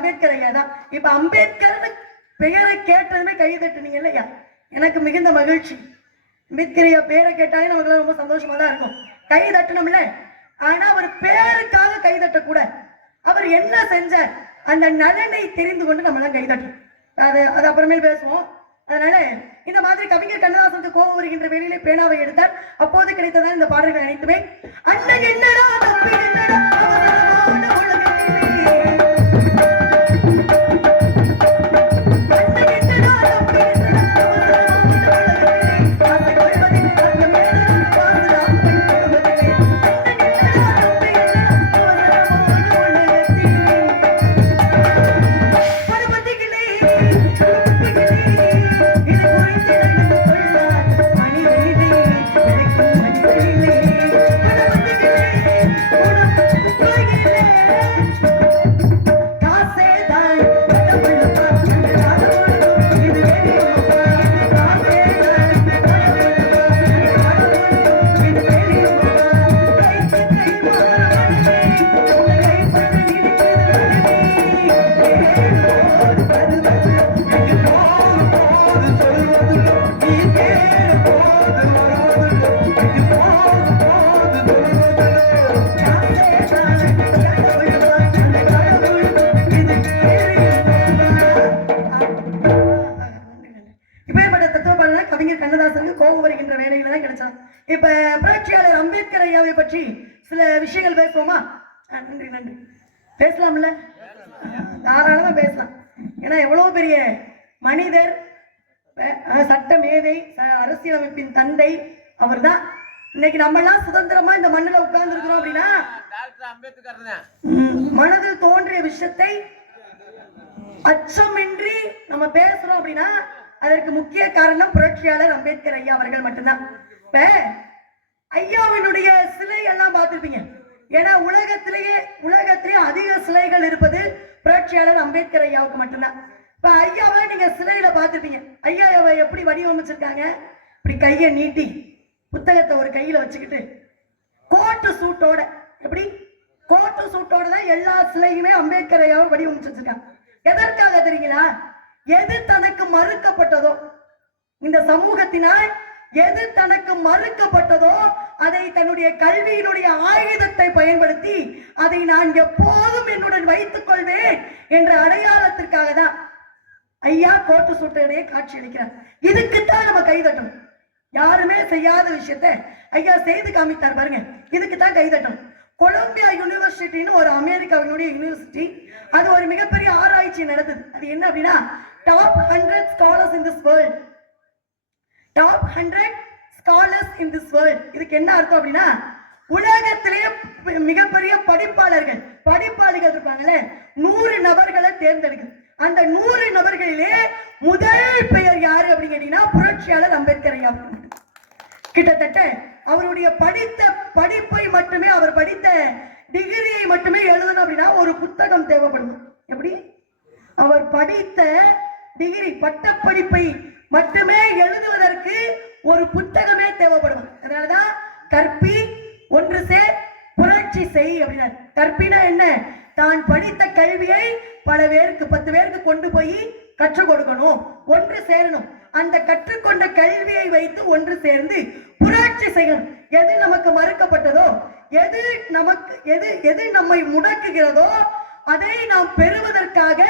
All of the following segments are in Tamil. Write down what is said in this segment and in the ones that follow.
அம்பேத்கர் ஐயா தான். இப்ப அம்பேத்கர் பெயரை கேட்டதுமே கை தட்டுனீங்க இல்லையா? எனக்கு மிகுந்த மகிழ்ச்சி. அம்பேத்கர் ஐயா பேரை கேட்டாலே நமக்கு ரொம்ப சந்தோஷமா தான் இருக்கும். கை தட்டணும்ல. ஆனா அவர் பேருக்காக கை தட்டக்கூடாது. அவர் என்ன செஞ்சார் அந்த நலனை தெரிந்து கொண்டு நம்ம எல்லாம் கை தட்டணும். அது அப்புறமேல் பேசுவோம். அதனால இந்த மாதிரி கவிஞர் கண்ணதாசனுக்கு கோபம் வருகின்ற வேளையிலே பேனாவை எடுத்தார். அப்போது கிடைத்ததான் இந்த பாடல்கள் அனைத்துமே. அண்ணன் என்னடா தம்பி என்னடா இப்ப புரட்சியாளர் அம்பேத்கர் ஐயாவை பற்றி சில விஷயங்கள் பேசுவோமா? நன்றி நன்றி. பேசலாம்ல? தாராளமா பேசலாம். ஏன்னா எவ்வளவு பெரிய மனிதர், சட்ட மேதை, அரசியலமைப்பின் தந்தை அவர் தான். இன்னைக்கு நம்ம எல்லாம் சுதந்திரமா இந்த மண்ணில் உட்கார்ந்து இருக்கிறோம் அப்படின்னா மனதில் தோன்றிய விஷயத்தை அச்சமின்றி நம்ம பேசுறோம் அப்படின்னா அதற்கு முக்கிய காரணம் புரட்சியாளர் அம்பேத்கர் ஐயா அவர்கள் மட்டும்தான். இப்ப ஐயாவினுடைய சிலை எல்லாம் பார்த்திருப்பீங்க. ஏன்னா உலகத்திலேயே அதிக சிலைகள் இருப்பது புரட்சியாளர் அம்பேத்கர் ஐயாவுக்கு மட்டும்தான். இப்ப ஐயாவை நீங்க சிலையில பார்த்திருப்பீங்க. ஐயாவை எப்படி வடிவமைச்சிருக்காங்க? இப்படி கையை நீட்டி புத்தகத்தை ஒரு கையில வச்சுக்கிட்டு கோட்டு சூட்டோட, எப்படி கோட்டு சூட்டோட தான் எல்லா சிலையுமே அம்பேத்கர் ஐயாவை வடிவமைச்சிருக்காங்க. எதற்காக தெரியுங்களா? எது தனக்கு மறுக்கப்பட்டதோ, இந்த சமூகத்தினால் எது தனக்கு மறுக்கப்பட்டதோ அதை தன்னுடைய கல்வியினுடைய ஆயுதத்தை பயன்படுத்தி அதை நான் எப்போதும் என்னுடன் வைத்துக் கொள்வேன் என்ற அடையாளத்திற்காக தான் ஐயா கோட்டு சூட்டோடையே காட்சி அளிக்கிறார். இதுக்குத்தான் நம்ம கைதட்டணும். யாருமே செய்யாத விஷயத்தை ஐயா செய்து காமித்தார் பாருங்க. இதுக்குத்தான் கைதட்டணும். கொலம்பியா யூனிவர்சிட்டின்னு ஒரு அமெரிக்காவினுடைய யூனிவர்சிட்டி, அது ஒரு மிகப்பெரிய ஆராய்ச்சி நடந்தது. அது என்ன அப்படின்னா top 100 scholars in this world. Top 100 scholars in this world. இதுக்கு என்ன அர்த்தம் அப்படின்னா உலகத்திலேயே மிகப்பெரிய படிப்பாளிகள் இருப்பாங்களே 100 நபர்களை தேர்ந்தெடுக்குது. அந்த 100 நபர்களிலே முதல் பெயர் யாரு அப்படின்னு கேட்டீங்கன்னா புரட்சியாளர் அம்பேத்கர் ஐயா. கிட்டத்தட்ட அவருடைய படித்த படிப்பை மட்டுமே, அவர் படித்த டிகிரியை மட்டுமே எழுதணும் அப்படின்னா ஒரு புத்தகம் தேவைப்படும். எப்படி? அவர் படித்த டிகிரி பட்டப்படிப்பை மட்டுமே எழுதுவதற்கு ஒரு புத்தகமே தேவைப்படும். அதனாலதான் கற்பி ஒன்று சேர் புரட்சி செய் அப்படின்னா. கற்பினா என்ன? தான் படித்த கல்வியை பல பேருக்கு 10 பேருக்கு கொண்டு போய் கற்றுக் கொடுக்கணும், ஒன்று சேரணும். அந்த கற்றுக்கொண்ட கல்வியை வைத்து ஒன்று சேர்ந்து புரட்சி செய்யணும். எது நமக்கு மறுக்கப்பட்டதோ, எது நம்மை முடக்குகிறதோ அதை நாம் பெறுவதற்காக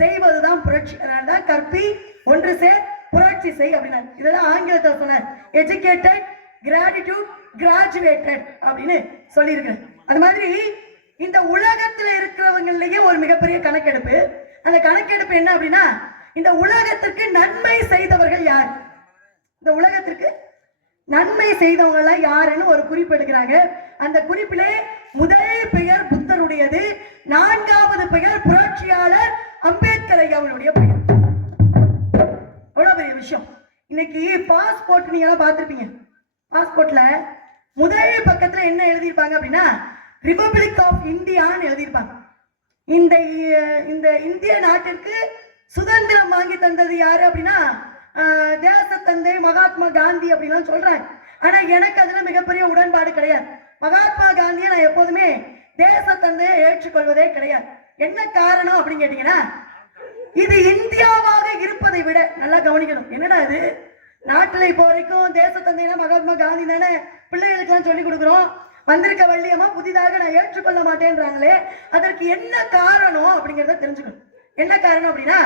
செய்வதுதான் புரட்சி. அதனால்தான் கற்பி ஒன்று சேர் புரட்சி செய் அப்படின்னா. இதெல்லாம் ஆங்கிலத்தில் சொன்னார். எஜுகேட்டட், கிராட்டிடியூட், கிராஜுவேட்டட் அப்படின்னு சொல்லியிருக்கிறேன். அது மாதிரி இந்த உலகத்துல இருக்கிறவங்களையே ஒரு மிகப்பெரிய கணக்கெடுப்பு. அந்த கணக்கெடுப்பு என்ன அப்படின்னா இந்த உலகத்திற்கு நன்மை செய்தவர்கள் யார், இந்த உலகத்திற்கு நன்மை செய்தவங்க எல்லாம் யாருன்னு ஒரு குறிப்பு எடுக்கிறாங்க. அந்த குறிப்பிலே முதல் பெயர் புத்தருடையது, 4வது பெயர் புரட்சியாளர் அம்பேத்கர் ஐயாவுடைய பெயர். எவ்வளவு பெரிய விஷயம். இன்னைக்கு பாஸ்போர்ட் நீங்க எல்லாம் பார்த்திருப்பீங்க. பாஸ்போர்ட்ல முதல் பக்கத்துல என்ன எழுதியிருப்பாங்க அப்படின்னா ரிபப்ளிக் ஆஃப் இந்தியான்னு எழுதியிருப்பாங்க. இந்த இந்திய நாட்டிற்கு சுதந்திரம் வாங்கி தந்தது யாரு அப்படின்னா தேசத்தந்தை மகாத்மா காந்தி அப்படின்னு சொல்றாங்க. ஆனா எனக்கு அதுல மிகப்பெரிய உடன்பாடு கிடையாது. மகாத்மா காந்தியை நான் எப்போதுமே தேசத்தந்தையை ஏற்றுக்கொள்வதே கிடையாது. என்ன காரணம் அப்படின்னு கேட்டீங்கன்னா, இது இந்தியாவாக இருப்பதை விட நல்லா கவனிக்கணும். என்னடா இது, நாட்டில் இப்போ வரைக்கும் தேச தந்தைனா மகாத்மா காந்தி தானே பிள்ளைகளுக்கு எல்லாம் சொல்லி கொடுக்குறோம். வந்திருக்க வள்ளியம்மா புதிதாக நான் ஏற்றுக்கொள்ள மாட்டேன்றாங்களே, அதற்கு என்ன காரணம் அப்படிங்கிறத தெரிஞ்சுக்கணும். என்ன காரணம் அப்படின்னா,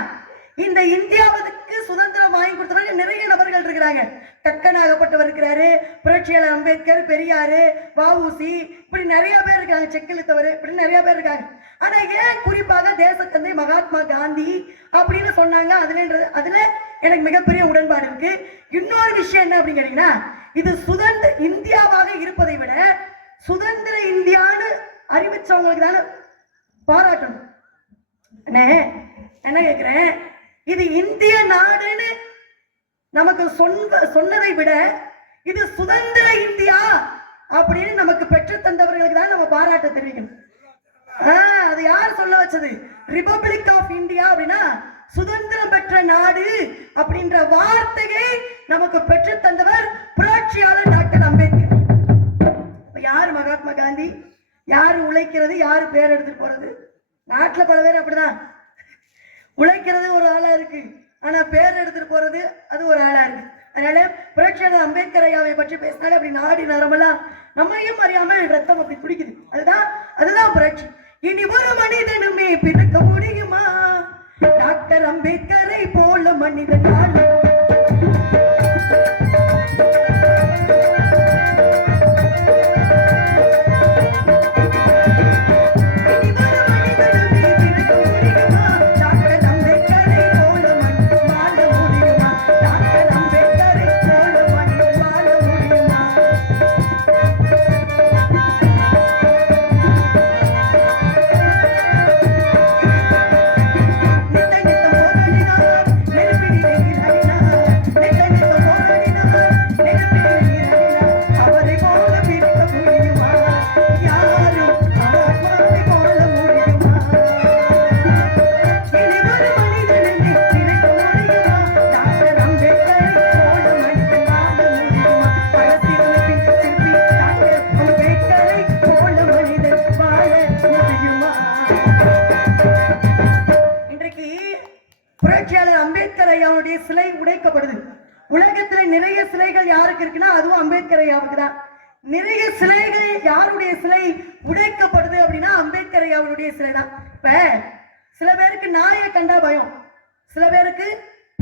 இந்த இந்தியாவுக்கு சுதந்திரம் வாங்கி கொடுத்தவங்க நிறைய நபர்கள் இருக்கிறாங்க. கக்கனாகப்பட்டவர் இருக்கிறாரு, புரட்சியாளர் அம்பேத்கர், பெரியாரு, வஉசி, இப்படி நிறைய பேர் இருக்காங்க, செக்கிழுத்தவர், இப்படி நிறைய பேர் இருக்காங்க. ஆனா ஏன் குறிப்பாக தேசத்தந்தை மகாத்மா காந்தி அப்படின்னு சொன்னாங்க? அதுல எனக்கு மிகப்பெரிய உடன்பாடு இருக்கு. இன்னொரு விஷயம் என்ன அப்படின்னு கேட்டீங்கன்னா, இது சுதந்திர இந்தியாவாக இருப்பதை விட சுதந்திர இந்தியான்னு அறிவிச்சவங்களுக்கு தானே பாராட்டணும். என்ன கேட்கிறேன், இது இந்திய நாடுன்னு நமக்கு சொன்னதை விட இது சுதந்திர இந்தியா அப்படின்னு நமக்கு பெற்று தந்தவர்களுக்கு தான் நம்ம பாராட்ட தெரிவிக்கணும். அது யார் சொல்ல வச்சது? ரிபப்ளிக் ஆஃப் இந்தியா அப்படின்னா சுதந்திரம் பெற்ற நாடு அப்படின்ற வார்த்தையை நமக்கு பெற்று தந்தவர் புரட்சியாளர் டாக்டர் அம்பேத்கர். யாரு மகாத்மா காந்தி? யாரு உழைக்கிறது, யாரு பேர் எடுத்துட்டு போறது? நாட்டுல பல பேர் அப்படிதான், உழைக்கிறது ஒரு ஆளா இருக்கு, ஆனா பேர் எடுத்துட்டு போறது அது ஒரு ஆளா இருக்கு. அதனால புரட்சியாளர் அம்பேத்கர் ஐயாவை பற்றி பேசினாலே அப்படி நாடி நரம்பெல்லாம் நம்மையும் அறியாமல் ரத்தம் அப்படி குடிக்குது. அதுதான் புரட்சி. இனி ஒரு மனிதனுமே பிறக்க முடியுமா டாக்டர் அம்பேத்கரை போல மனிதன்? சிலை உடைக்கப்படுது. உலகத்தில் நிறைய சிலைகள் யாருக்கு இருக்குன்னா அதுவும் அம்பேத்கர் ஐயாவுக்கு தான். நிறைய சிலைகள் யாருடைய சிலை உடைக்கப்படுது அப்படின்னா அம்பேத்கர் ஐயாவுடைய சிலை தான். இப்ப சில பேருக்கு நாயை கண்டா பயம், சில பேருக்கு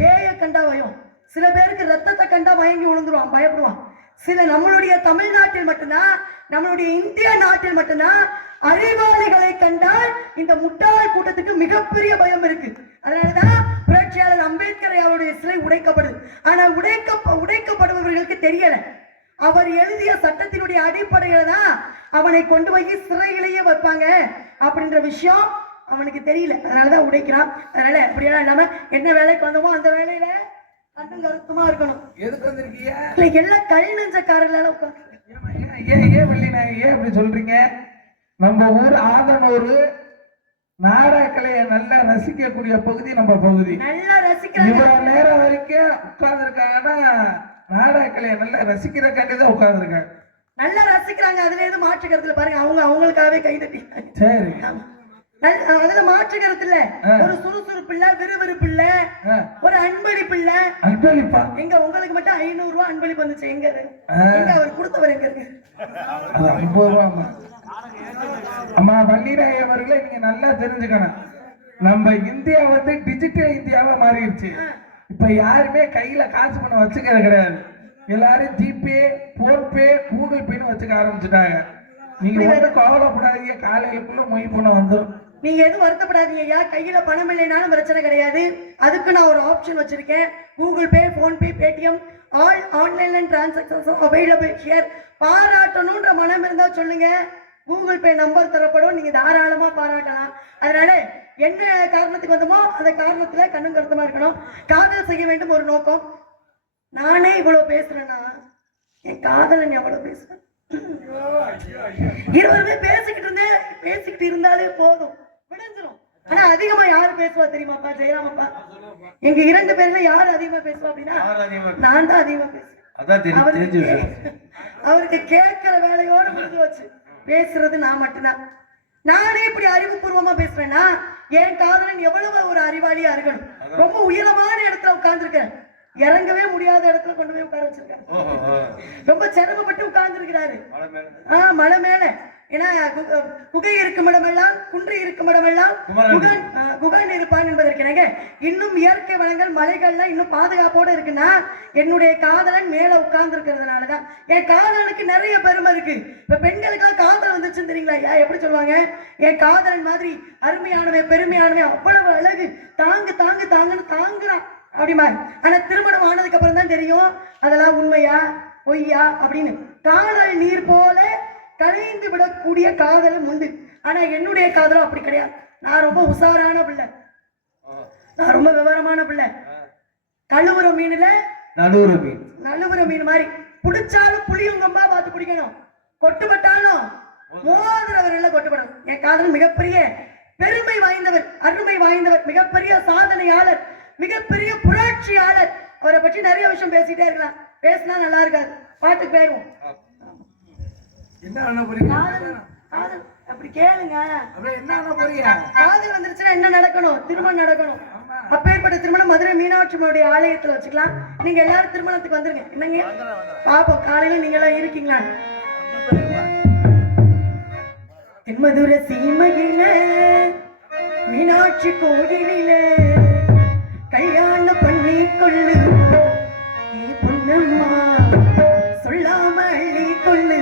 பேயை கண்டா பயம், சில பேருக்கு ரத்தத்தை கண்டா மயங்கி விழுந்துருவான், பயப்படுவான். சில நம்மளுடைய தமிழ்நாட்டில் மட்டும்தான், நம்மளுடைய இந்திய நாட்டில் மட்டும்தான் அறிவாளிகளை கண்டால் இந்த முட்டாள் கூட்டத்துக்கு மிகப்பெரிய பயம் இருக்கு. அதனாலதான் புரட்சியாளர் அம்பேத்கர் அவருடைய சிலை உடைக்கப்படுது. ஆனா உடைக்கப்படுபவர்களுக்கு தெரியல, அவர் எழுதிய சட்டத்தினுடைய அடிப்படையில தான் அவனை கொண்டு போய் சிறையிலேயே வைப்பாங்க அப்படின்ற விஷயம் அவனுக்கு தெரியல. அதனாலதான் உடைக்கிறான். அதனால அப்படியெல்லாம் இல்லாம என்ன வேலைக்கு வந்தோமோ அந்த வேலையில கண்ணும் கருத்துமா இருக்கணும். எதுக்கு வந்திருக்கீங்க? எல்லாம் கல் நெஞ்சக்காரர்களால உட்காந்து ஏன் அப்படி சொல்றீங்க? நம்ம ஊர் ஆதனூர் நாடகக்கலையை நல்லா ரசிக்கக்கூடிய பகுதி நம்ம பகுதி. நல்லா ரசிக்கிறாங்க. இவ்வளவு நேரம் வரைக்கும் உட்கார்ந்து இருக்காங்கன்னா நாடகக்கலையை நல்லா ரசிக்கிறக்காண்டிதான் உட்கார்ந்து இருக்காங்க. நல்லா ரசிக்கிறாங்க. அதுல எது மாற்றுக்கிறதுல பாருங்க, அவங்களுக்காகவே கைதட்டி. சரி, அதுல மாற்றுக்கிறது இல்ல. ஒரு சுறுசுறுப்பு இல்ல, விறுவிறுப்பு இல்ல, ஒரு அன்பளிப்பு இல்ல. அன்பளிப்பா? எங்க உங்களுக்கு மட்டும் 500 ரூபாய் அன்பளிப்பு வந்துச்சு. எங்க அவர் கொடுத்தவர் எங்க இருக்கு? 50 ரூபா. அம்மா வள்ளிராய் அவர்களை நீங்க நல்லா தெரிஞ்சுக்கணும். நம்ம இந்தியா வந்து டிஜிட்டல் இந்தியாவா மாறிடுச்சு. இப்ப யாருமே கையில காசு பணம் வச்சுக்கிறது கிடையாது. எல்லாரும் ஜிபே, போன்பே, கூகுள் பேன்னு வச்சுக்க ஆரம்பிச்சுட்டாங்க. நீங்க வந்து கவலைப்படாதீங்க, காலையிலுக்குள்ள மொய் பணம் வந்துடும். நீங்க எதுவும் வருத்தப்படாதீங்க ஐயா. கையில பணம் இல்லைனாலும் பிரச்சனை கிடையாது. அதுக்கு நான் ஒரு ஆப்ஷன் வச்சிருக்கேன். Google Pay, PhonePe, Paytm, all online transactions available here. பாராட்டணும்ன்ற மனம் இருந்தா சொல்லுங்க, கூகுள் பே நம்பர் தரப்படும், நீங்க தாராளமா பாராட்டலாம். அதனால என்ன காரணத்துக்கு வந்தோமோ அந்த காரணத்துல கண்ணும் கருத்துமா இருக்கணும். காதல் செய்ய வேண்டும் ஒரு நோக்கம். நானே இவ்வளவு பேசுறேன்னா என் காதலன் எவ்வளவு பேசுறேன். இருவருமே பேசிக்கிட்டு இருந்தாலே போதும், விடைஞ்சிரும். ஆனா அதிகமா யாரு பேசுவா தெரியுமாப்பா? ஜெயராமப்பா. எங்க 2 பேர்ல யாரு அதிகமா பேசுவா அப்படின்னா நான் தான் அதிகமா பேசுவேன். அவருக்கு கேட்கிற வேலையோட முடிஞ்சு வச்சு பேசுறது நான் மட்டும்தான். நானே இப்படி அறிவுபூர்வமா பேசுறேன்னா என் காதலன் எவ்வளவு ஒரு அறிவாளியா இருக்கணும். ரொம்ப உயரமான இடத்துல உட்கார்ந்துருக்கேன், இறங்கவே முடியாத இடத்துல கொண்டு போய் உட்கார வச்சிருக்காரு. ரொம்ப சிரமப்பட்டு உட்கார்ந்து இருக்கிறாரு மலை மேல. ஏன்னா குகை இருக்கும் இடமெல்லாம் குன்று இருக்கும் இடமெல்லாம் குகன் இருப்பான் என்பதற்கு இன்னும் இயற்கை வளங்கள் மலைகள்லாம் இன்னும் பாதுகாப்போட இருக்குன்னா என்னுடைய காதலன் மேல உட்கார்ந்து இருக்கிறதுனாலதான். என் காதலனுக்கு நிறைய பெருமை இருக்கு. இப்ப பெண்களுக்கு எல்லாம் காதல் வந்துச்சுன்னு தெரியுங்களா, எப்படி சொல்லுவாங்க, என் காதலன் மாதிரி அருமையானவை பெருமையானவை அவ்வளவு அழகு, தாங்கு தாங்கு தாங்குன்னு தாங்குறான் அப்படிமா. ஆனா திருமணம் ஆனதுக்கு அப்புறம் தான் தெரியும் அதெல்லாம் உண்மையா பொய்யா அப்படின்னு. காதல் நீர் போல கலைந்து விடக்கூடிய காதலும் உண்டு. ஆனா என்னுடைய காதலும் அப்படி கிடையாது. நான் ரொம்ப உசாரான பிள்ளை, நான் ரொம்ப விவரமான பிள்ளை. கழுவுற மீன்ல நழுவுற மீன் மாதிரி பிடிச்சாலும் புளியுங்கம்பா பார்த்து பிடிக்கணும், கொட்டுப்பட்டாலும் மோதிரவர்கள் கொட்டுப்படும். என் காதல் மிகப்பெரிய பெருமை வாய்ந்தவர், அருமை வாய்ந்தவர், மிகப்பெரிய சாதனையாளர், மிகப்பெரிய புரட்சியாளர். அவரை பற்றி நிறைய விஷயம் பேசிட்டே இருக்கலாம், பேசினா நல்லா இருக்காது. பாட்டுக்கு போயிருவோம். அப்படி கேளுங்க, காதல் வந்துருச்சுன்னா என்ன நடக்கணும், திருமணம் நடக்கணும். அப்பேற்பட்ட திருமணம் மதுரை மீனாட்சி ஆலயத்துல வச்சுக்கலாம். நீங்க எல்லாரும் திருமணத்துக்கு வந்துருங்க. என்னங்க பாப்போம், காலையில நீங்க எல்லாம் இருக்கீங்களா? தென்மதுரை சீமையில மீனாட்சி கோயிலில கல்யாணம் பண்ணி கொள்ளு பொன்னம்மா, சொல்லாம அள்ளி கொள்ளு.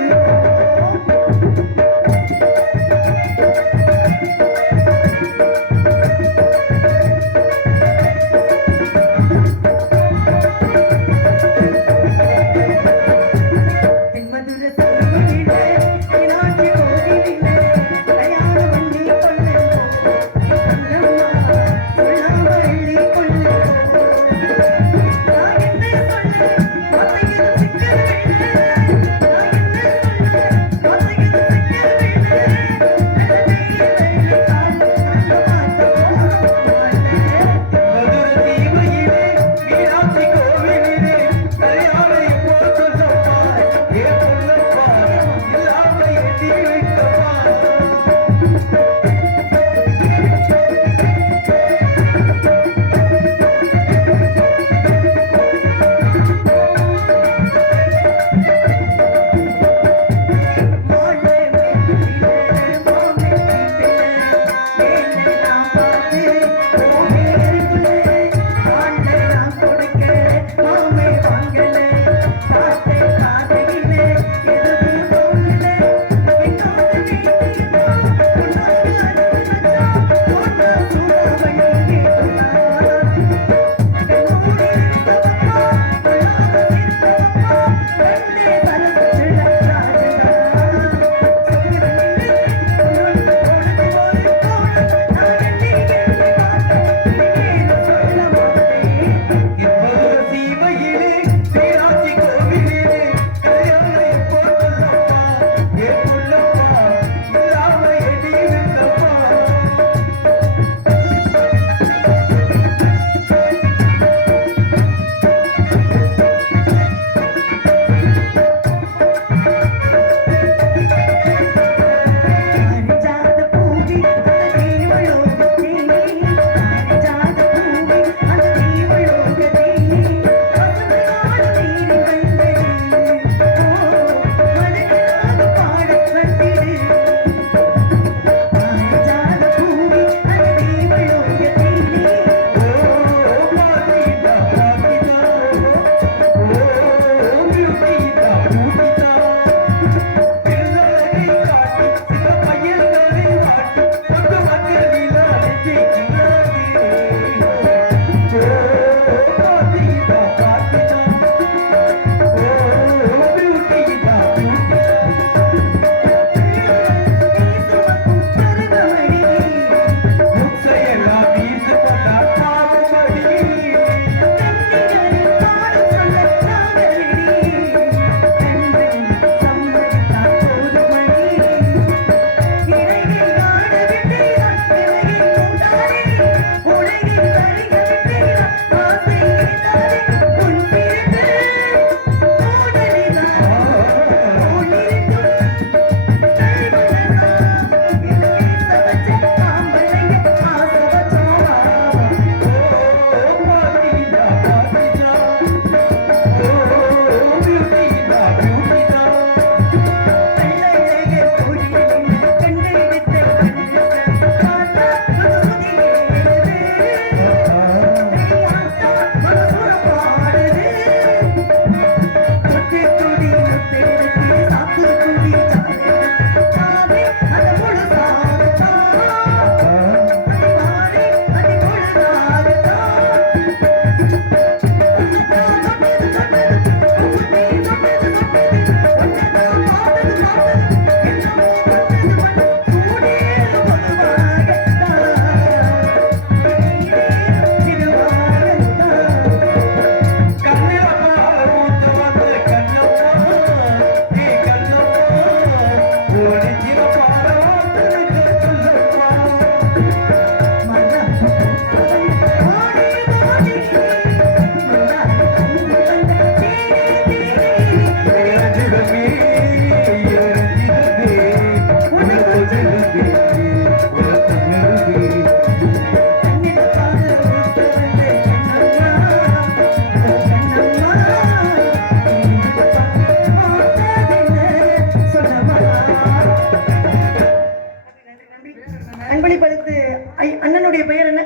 பேர் என்ன?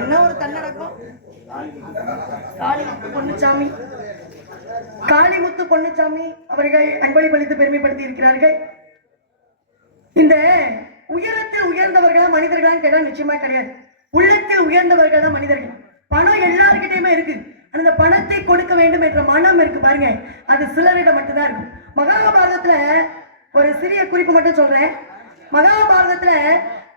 என்ன ஒரு தன்னடக்கம்? காளிமுத்து பொன்னுச்சாமி. காளிமுத்து பொன்னுச்சாமி அவர்கள் அன்பளிப்பளித்து பெருமைப்படுத்தி இருக்கிறார்கள். இந்த உயரத்தில் உயர்ந்தவர்களா மனிதர்களான்னு கேட்டா நிச்சயமா கிடையாது. உள்ளத்தில் உயர்ந்தவர்கள் தான் மனிதர்கள். பணம் எல்லாருக்கிட்டையுமே இருக்கு. அந்த பணத்தை கொடுக்க வேண்டும் என்ற மனம் இருக்கு பாருங்க, அது சிலரிடம் மட்டும்தான் இருக்கு. மகாபாரதத்துல ஒரு சிறிய குறிப்பு மட்டும் சொல்றேன். மகாபாரதத்துல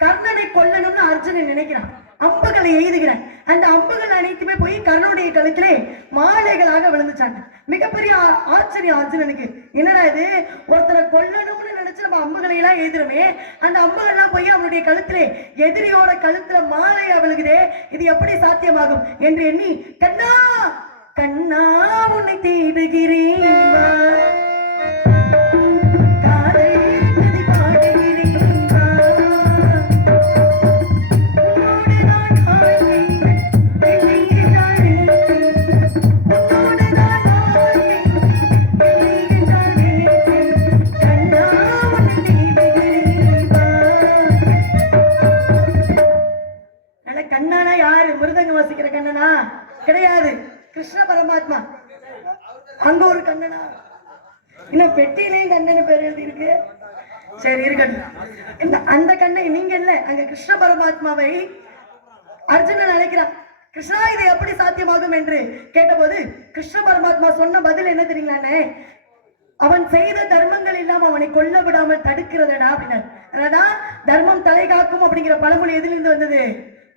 கர்ணனை கொல்லணும்னு அர்ஜுனன் நினைக்கிறான், அம்புகளை எய்துகிறான். அந்த அம்புகள் அனைத்துமே போய் கர்ணனுடைய கழுத்திலே மாலைகளாக விழுந்துச்சாங்க. மிகப்பெரிய ஆச்சரியம் அர்ஜுனனுக்கு. என்னடா இது, ஒருத்தரை கொல்லணும்னு நினைச்சு நம்ம அம்புகளை எல்லாம் எழுதுறோமே, அந்த அம்புகள் எல்லாம் போய் அவனுடைய கழுத்திலே எதிரியோட கழுத்துல மாலையா விழுகுதே, இது எப்படி சாத்தியமாகும் என்று எண்ணி, கண்ணா கண்ணா உன்னை தேடுகிறேன் கிடையாது. கிருஷ்ண பரமாத்மா. அங்க ஒரு கண்ணனா, இன்னும் பெட்டியிலையும் கண்ணன் பேர் எழுதி இருக்கு. சரி இருக்கட்டும். அந்த கண்ணை நீங்க இல்ல, அங்க கிருஷ்ண பரமாத்மாவை அர்ஜுனன் அழைக்கிறான். கிருஷ்ணா இது எப்படி சாத்தியமாகும் என்று கேட்டபோது கிருஷ்ண பரமாத்மா சொன்ன பதில் என்ன தெரியுங்களானே, அவன் செய்த தர்மங்கள் இல்லாம அவனை கொல்ல விடாமல் தடுக்கிறதடா அப்படின்னாரு. அதான் தர்மம் தலை காக்கும் அப்படிங்கிற பழமொழி எதிலிருந்து வந்தது?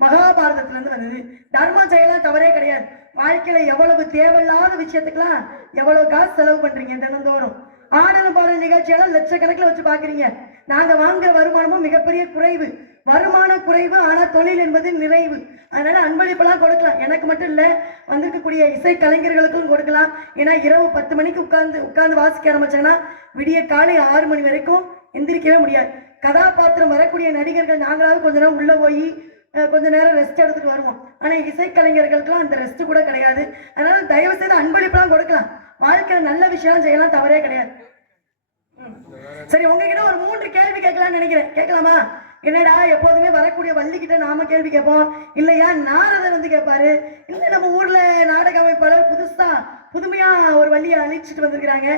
மகாபாரதத்துல இருந்து வந்தது. தர்மம் செய்யலாம் தவறே கிடையாது. வாழ்க்கையில எவ்வளவு தேவையில்லாத விஷயத்துக்கெல்லாம் எவ்வளவு காசு செலவு பண்றீங்க தினந்தோறும். ஆடலும் பாடல் நிகழ்ச்சியெல்லாம் லட்சக்கணக்கில் வச்சு பாக்குறீங்க. நாங்க வாங்குற வருமானமும் மிகப்பெரிய குறைவு, வருமான குறைவு, ஆனா தொழில் என்பது நிறைவு. அதனால அன்பளிப்பெல்லாம் கொடுக்கலாம். எனக்கு மட்டும் இல்ல, வந்திருக்கக்கூடிய இசை கலைஞர்களுக்கும் கொடுக்கலாம். ஏன்னா இரவு 10 மணிக்கு உட்கார்ந்து வாசிக்க ஆரம்பிச்சாங்கன்னா விடிய காலை 6 மணி வரைக்கும் எந்திரிக்கவே முடியாது. கதாபாத்திரம் வரக்கூடிய நடிகர்கள் நாங்களாவது கொஞ்ச நேரம் உள்ள போய் கொஞ்ச நேரம் ரெஸ்ட் எடுத்துட்டு வருவோம். ஆனா இசைக்கலைஞர்களுக்கெல்லாம் அந்த ரெஸ்ட் கூட கிடையாது. அதனால தயவு செய்து அன்பளிப்பெல்லாம் கொடுக்கலாம். வாழ்க்கையில நல்ல விஷயம் செய்யலாம், தவறே கிடையாது. சரி, உங்ககிட்ட ஒரு 3 கேள்வி கேட்கலாம்னு நினைக்கிறேன். கேட்கலாமா? என்னடா எப்போதுமே வரக்கூடிய வள்ளிக்கிட்ட நாம கேள்வி கேட்போம் இல்லையா, நாரதர் வந்து கேட்பாரு, இல்ல நம்ம ஊர்ல நாடக அமைப்பாளர் புதுமையா ஒரு வள்ளியை அழிச்சிட்டு வந்திருக்கிறாங்க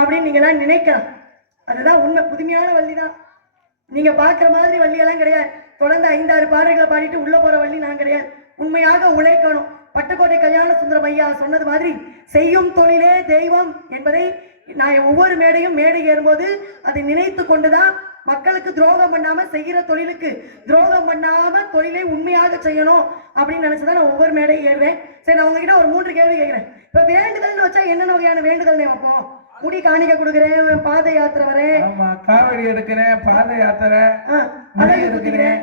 அப்படின்னு நீங்க எல்லாம் நினைக்கலாம். அதுதான் உண்மை, புதுமையான வள்ளி தான். நீங்க பாக்குற மாதிரி வள்ளியெல்லாம் கிடையாது. தொடர்ந்து 5-6 பாடல்களை பாடிட்டு உள்ள போற வள்ளி நான் கிடையாது. உண்மையாக உழைக்கணும். பட்டுக்கோட்டை கல்யாண சுந்தரம் ஐயா சொன்னது மாதிரி செய்யும் தொழிலே தெய்வம் என்பதை நான் ஒவ்வொரு மேடை ஏறும்போது அதை நினைத்து கொண்டுதான் மக்களுக்கு துரோகம் பண்ணாம செய்கிற தொழிலுக்கு துரோகம் பண்ணாம தொழிலை உண்மையாக செய்யணும் அப்படின்னு நினைச்சுதான் நான் ஒவ்வொரு மேடையும் ஏறுவேன். சரி, நான் உங்ககிட்ட ஒரு 3 கேள்வி கேட்கிறேன். இப்ப வேண்டுதல்னு வச்சா என்னென்ன வகையான வேண்டுதல் வைப்போம்? முடி காணிக்க கொடுக்குறேன், பாத யாத்திரை வரேன், காவடி எடுக்கிறேன், பாத யாத்திரை எடுக்கிறேன்,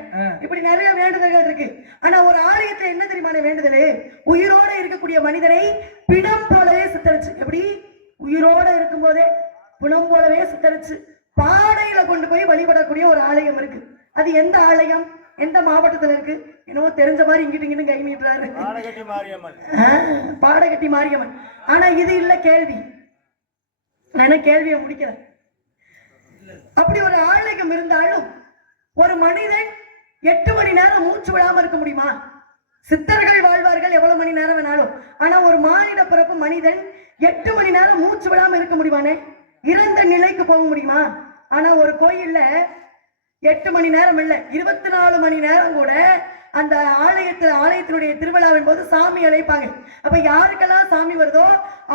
இப்படி நிறைய வேண்டுதல்கள் இருக்கு. ஆனா ஒரு ஆலயத்துல என்ன தெரியுமான வேண்டுதல்? உயிரோட இருக்கக்கூடிய மனிதனை பிணம் போலவே சித்தரிச்சு, எப்படி உயிரோட இருக்கும் போதே பிணம் போலவே சித்தரிச்சு பாடையில கொண்டு போய் வழிபடக்கூடிய ஒரு ஆலயம் இருக்கு. அது எந்த ஆலயம், எந்த மாவட்டத்துல இருக்கு? என்னவோ தெரிஞ்ச மாதிரி இங்கிட்டு கை நீட்டுறாரு, பாடகட்டி மாரியம்மன். ஆனா இது இல்ல கேள்வி. நான் கேள்வியை முடிக்கிறேன். அப்படி ஒரு ஆலயம் இருந்தாலும் ஒரு மனிதன் 8 மணி நேரம் மூச்சு விடாம இருக்க முடியுமா? சித்தர்கள் வாழ்வார்கள் எவ்வளவு மணி நேரம் வேணாலும். ஆனா ஒரு மானிட பிறப்பு மனிதன் 8 மணி நேரம் மூச்சு விடாம இருக்க முடியுமானே? இறந்த நிலைக்கு போக முடியுமா? ஆனா ஒரு கோயில்ல 8 மணி நேரம் இல்ல, 24 மணி நேரம் கூட அந்த ஆலயத்தினுடைய திருவிழாவின் போது சாமி அழைப்பாங்க. அப்ப யாருக்கெல்லாம் சாமி வருதோ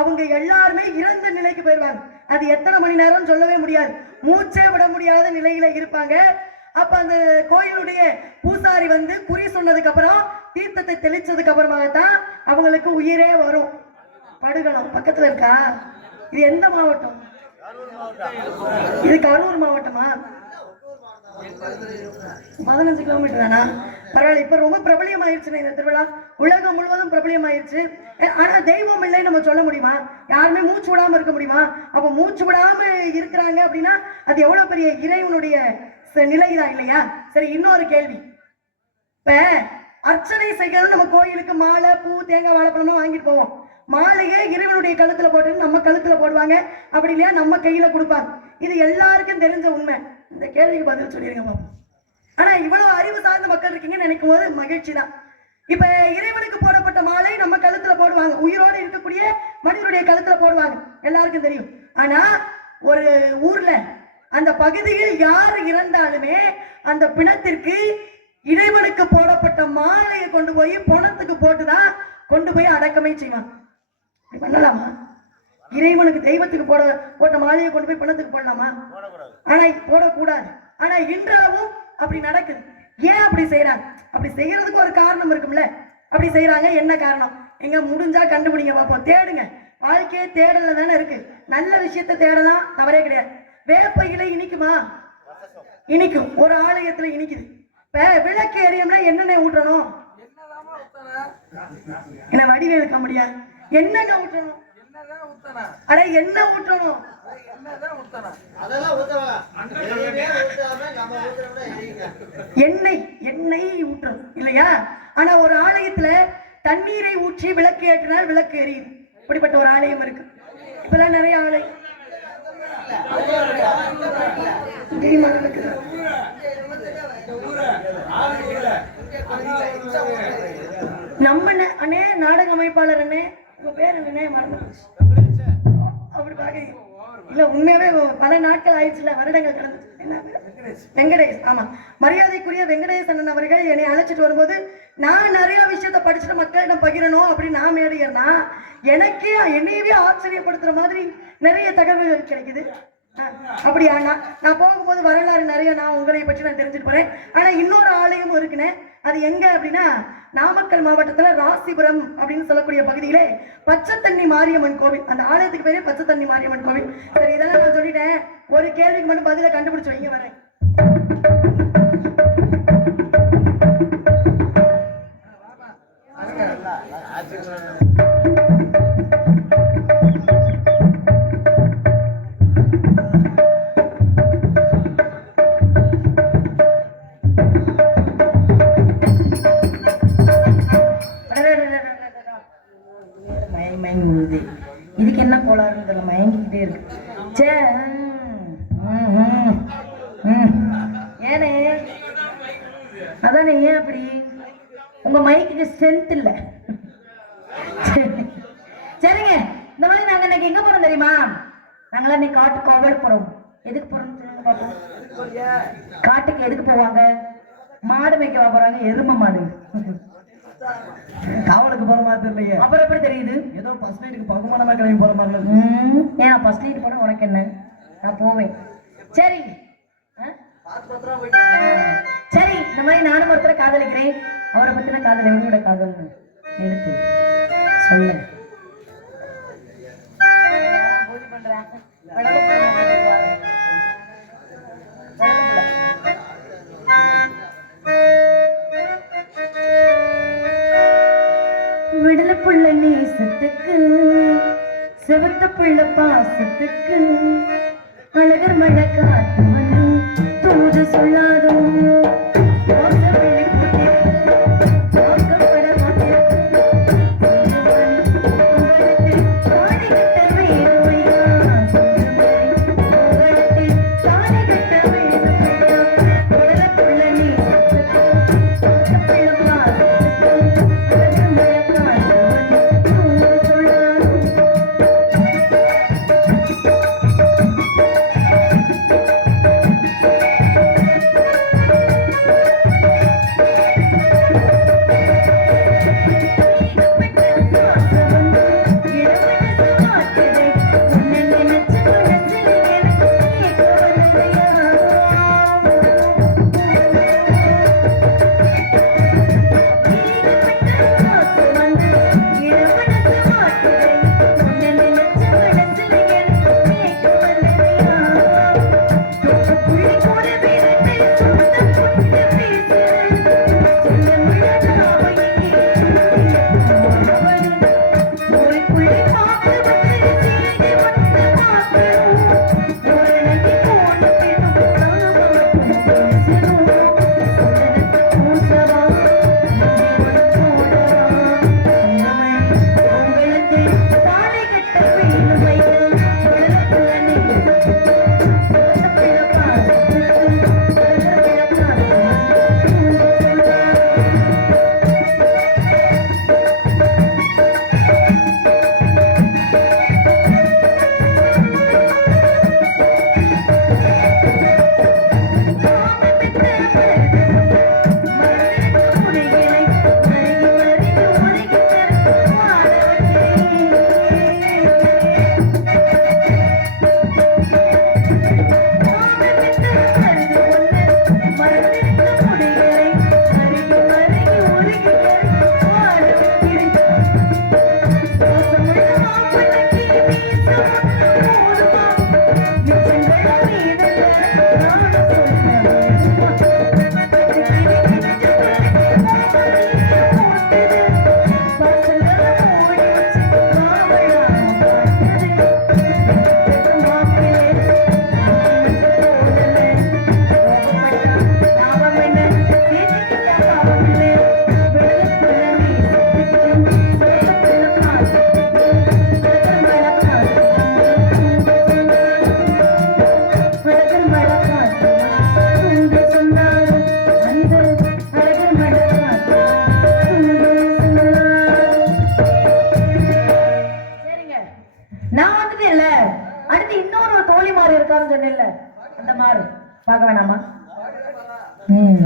அவங்க எல்லாருமே இறந்த நிலைக்கு போயிருவாங்க. அது எத்தனை மணி நேரம் சொல்லவே முடியாது, மூச்சே விட முடியாத நிலையில இருப்பாங்க. அப்ப அந்த கோயிலுடைய பூசாரி வந்து குறி சொன்னதுக்கு அப்புறம் தீர்த்தத்தை தெளிச்சதுக்கு அப்புறமாகத்தான் அவங்களுக்கு உயிரே வரும். படுகளம் பக்கத்துல இருக்கா? இது எந்த மாவட்டம்? இது கடலூர் மாவட்டமா? 15 கிலோமீட்டர் தானா? பரவாயில்ல. இப்ப ரொம்ப பிரபலியம் ஆயிடுச்சு இந்த திருவிழா, உலகம் முழுவதும் பிரபலியம் ஆயிடுச்சு. ஆனா தெய்வம் இல்லைன்னு நம்ம சொல்ல முடியுமா? யாருமே மூச்சு விடாம இருக்க முடியுமா? அப்ப மூச்சு விடாம இருக்கிறாங்க அப்படின்னா அது எவ்வளவு பெரிய இறைவனுடைய நிலைதான் இல்லையா? சரி, இன்னொரு கேள்வி. இப்ப அர்ச்சனை செய்யறது நம்ம கோயிலுக்கு மாலை, பூ, தேங்காய், வாழைப்பழமா வாங்கிட்டு போவோம். மாலையே இறைவனுடைய கழுத்துல போட்டு நம்ம கழுத்துல போடுவாங்க, அப்படி இல்லையா நம்ம கையில கொடுப்பாங்க. இது எல்லாருக்கும் தெரிஞ்ச உண்மை. இந்த கேள்விக்கு பதில் சொல்லிருங்க பாப்போம். ஆனா இவ்வளவு அறிவு சார்ந்த மக்கள் இருக்கீங்கன்னு நினைக்கும் போது மகிழ்ச்சி தான். இப்ப இறைவனுக்கு போடப்பட்ட மாலை நம்ம கழுத்துல போடுவாங்க, உயிரோடு இருக்கக்கூடிய மனிதனுடைய கழுத்துல போடுவாங்க, எல்லாருக்கும் தெரியும். ஆனா ஒரு ஊர்ல அந்த பகுதியில் யார் இறந்தாலுமே அந்த பிணத்திற்கு இறைவனுக்கு போடப்பட்ட மாலையை கொண்டு போய் பொணத்துக்கு போட்டுதான் கொண்டு போய் அடக்கமே செய்வான். பண்ணலாமா? இறைவனுக்கு தெய்வத்துக்கு போட்ட மாலையை கொண்டு போய் பிணத்துக்கு போடலாமா? ஆனா போடக்கூடாது. ஆனா இன்றளவும் அப்படி நடக்குது. ஏன் அப்படி செய்யறாங்க? அப்படி செய்யறதுக்கு ஒரு காரணம் இருக்கும்ல. அப்படி செய்யறாங்க. என்ன காரணம்? எங்க முடிஞ்சா கண்டுபிடிங்க பார்ப்போம். தேடுங்க. வாழ்க்கையே தேடல தானே இருக்கு. நல்ல விஷயத்தை தேடலாம், தவறே கிடையாது. வேப்ப இலை இனிக்குமா? இனிக்கும். ஒரு ஆலயத்துல இனிக்குது. இப்ப விளக்கு எரியம்னா என்னென்ன ஊற்றணும்? என்ன வடிவே இருக்க முடியாது. என்னங்க ஊற்றணும்? அட என்ன ஊற்றணும்? எண்ணெய் ஊற்றணும் இல்லையா? ஆனா ஒரு ஆலயத்துல தண்ணீரை ஊற்றி விளக்கு ஏற்றினால் விளக்கு எரியும். இப்படிப்பட்ட ஒரு ஆலயம் இருக்கு. இப்பெல்லாம் நிறைய ஆலயம் நம்ம அண்ணே நாடக அமைப்பாளர் அண்ணே, உங்க பேர் என்னன்னே மறந்து அப்படி பாக்க இல்ல. உண்மையாவே பல நாட்கள் ஆயிடுச்சுல, வருடங்கள் கடந்து. வெங்கடேஷ். ஆமா, மரியாதைக்குரிய வெங்கடேஷ் அண்ணன் அவர்கள் என்னை அழைச்சிட்டு வரும்போது நான் நிறைய விஷயத்த படிச்சுட்டு மக்களிடம் பகிரணும் அப்படின்னு நான் மேடையேன்னா எனக்கே என்னையவே ஆச்சரியப்படுத்துற மாதிரி நிறைய தகவல்கள் கிடைக்குது. அப்படி ஆனா நான் போகும்போது வரலாறு நிறைய நான் உங்களை பற்றி நான் தெரிஞ்சுட்டு போறேன். ஆனா இன்னொரு ஆலயமும் இருக்குன்னு. அது எங்க அப்படின்னா நாமக்கல் மாவட்டத்துல ராசிபுரம் அப்படின்னு சொல்லக்கூடிய பகுதியிலே பச்சை தண்ணி மாரியம்மன் கோவில். அந்த ஆலயத்துக்கு பேரே பச்சை தண்ணி மாரியம்மன் கோவில். சரி, இதெல்லாம் நான் சொல்லிட்டேன். ஒரு கேள்விக்கு மட்டும் பதில கண்டுபிடிச்சு வைங்க, வரேன். இதுக்கு என்ன கோளாறுன்னு தெரியல, மயங்கிக்கிட்டே இருக்கு. ஏனே அதானே, ஏன் அப்படி? உங்க மைக்கு ஸ்ட்ரென்த் இல்ல. சரிங்க, இந்த மாதிரி நாங்க இன்னைக்கு எங்க போறோம் தெரியுமா? நாங்களாம் இன்னைக்கு காட்டுக்கு கோவில் போறோம். எதுக்கு போறோம்னு சொல்லுங்க பாப்போம். காட்டுக்கு எதுக்கு போவாங்க? மாடு மேய்க்க போறாங்க. எருமை மாடு. காவலுக்கு போற மாதிரி இல்லையே. அப்புறம் எப்படி தெரியுது? ஏதோ ஃபர்ஸ்ட் நைட்டுக்கு பகுமானமா கிளம்பி போற மாதிரி. ஏன் ஃபர்ஸ்ட் நைட் போனா உனக்கு என்ன? நான் போவேன். சரி சரி, இந்த மாதிரி நானும் ஒருத்தரை காதலிக்கிறேன். அவரை பத்தின காதல் எவனோட காதல் எடுத்து சொல்ல. விடல புள்ள நேசத்துக்கு, செவத்த புள்ள பாசத்துக்கு, அழகர் மழை காத்து மண்ணு தூது சொல்லாதோ.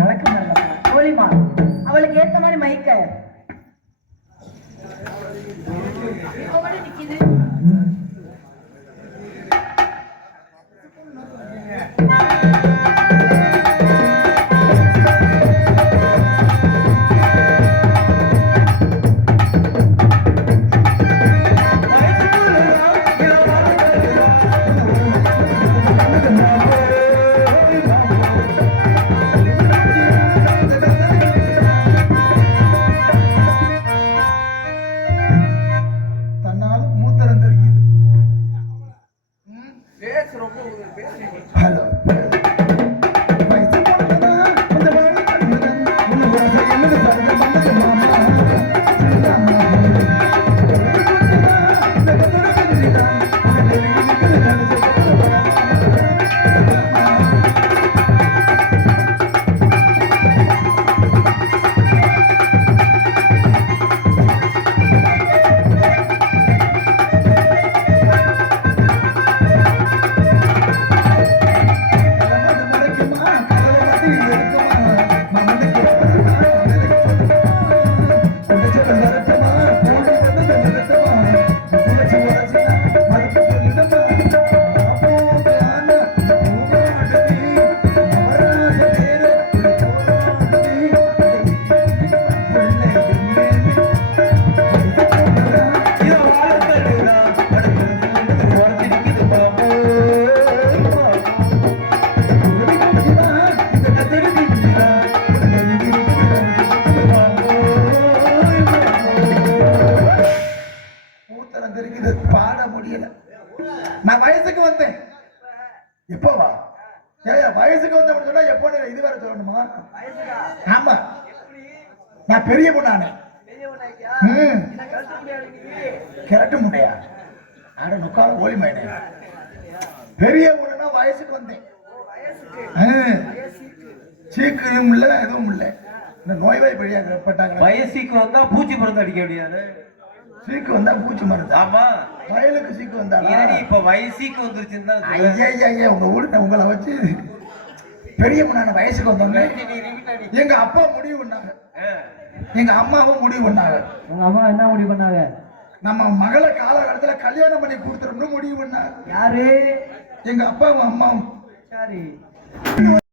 நடக்கும் கோழிமா அவளுக்கு ஏத்த மாதிரி மைக்க நிக்குது. பாட முடியல. நான் வயசுக்கு வந்தேன். எப்பவா? வயசுக்கு வந்த சொன்னா எப்போ இது வேற சொல்லணுமா? ஆமா, நான் பெரிய பொண்ணானே. கிரட்டு முண்டையா? ஆட நுக்கால ஓலி மயனே. பெரிய பொண்ணுனா வயசுக்கு வந்தேன். சீக்கிரம் இல்ல, எதுவும் இல்ல. இந்த நோய்வாய் பட்டாங்க. வயசுக்கு வந்தா பூச்சி மருந்து அடிக்க முடியாது. சீக்கு வந்தா பூச்சி மருந்து. ஆமா, வயலுக்கு சீக்கு வந்தா இப்ப வயசுக்கு வந்துருச்சுன்னா ஐயா உங்க ஊருக்கு உங்களை வச்சு பெரிய பொண்ணான வயசுக்கு வந்தோங்க. எங்க அப்பா முடிவு பண்ணாங்க, எங்க அம்மாவும் முடிவு பண்ணாங்க. உங்க அம்மா என்ன முடிவு பண்ணாங்க? நம்ம மகளை காலகட்டத்துல கல்யாணம் பண்ணி கொடுத்துரும்னு முடிவு பண்ணாங்க. யாரு? எங்க அப்பாவும் அம்மாவும். சரி.